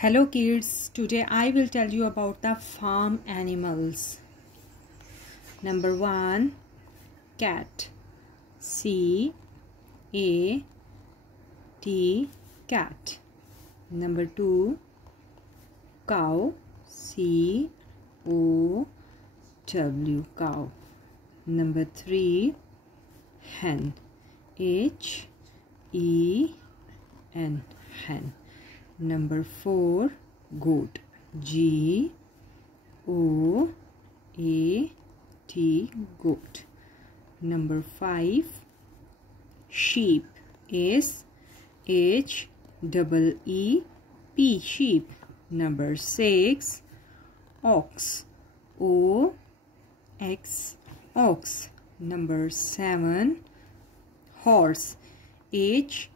Hello kids, today I will tell you about the farm animals. Number 1, cat. C-A-T, cat. Number 2, cow. C-O-W, cow. Number 3, hen. H-E-N, hen. Number 4, goat. G-O-A-T, goat. Number 5, sheep. S-H-E-E-P, sheep. Number 6, ox. O-X, ox. Number 7, horse. H-O-R-S-E,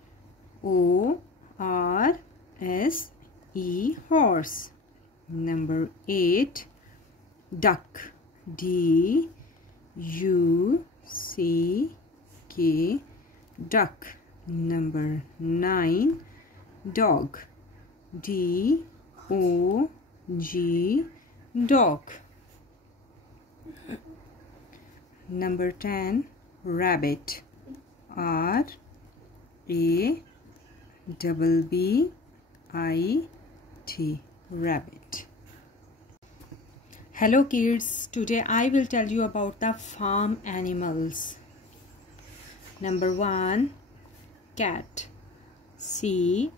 horse. Number 8, duck. D-U-C-K, duck. Number 9, dog. D-O-G, dog. Number 10, rabbit. R-A-B-B-I-T, rabbit. Hello kids, today I will tell you about the farm animals. Number 1, cat. C-A-T,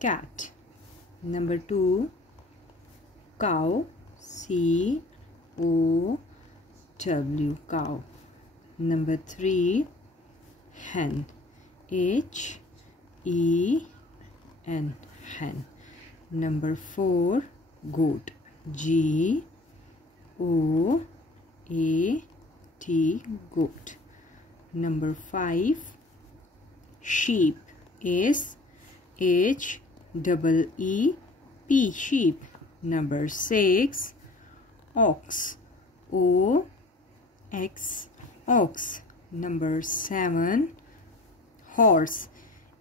cat. Number 2, cow. C-O-W, cow. Number 3, hen. H-E-N, hen. Number 4, goat. G-O-A-T, goat. Number 5, sheep. S-H-E-E-P, sheep. Number 6, ox. O-X, ox. Number 7, horse.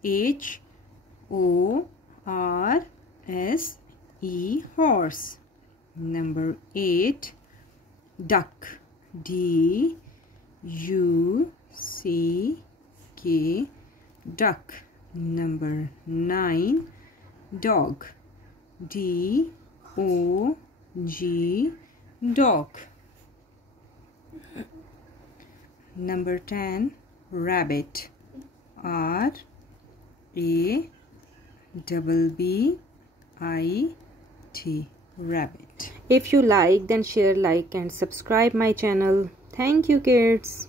H-O-R-S-E, horse. Number 8, duck. D-U-C-K, duck. Number 9, dog. D-O-G, dog. Number 10, rabbit. R-A-B-B-I-T, rabbit. If you like, then share, like and subscribe my channel. Thank you kids.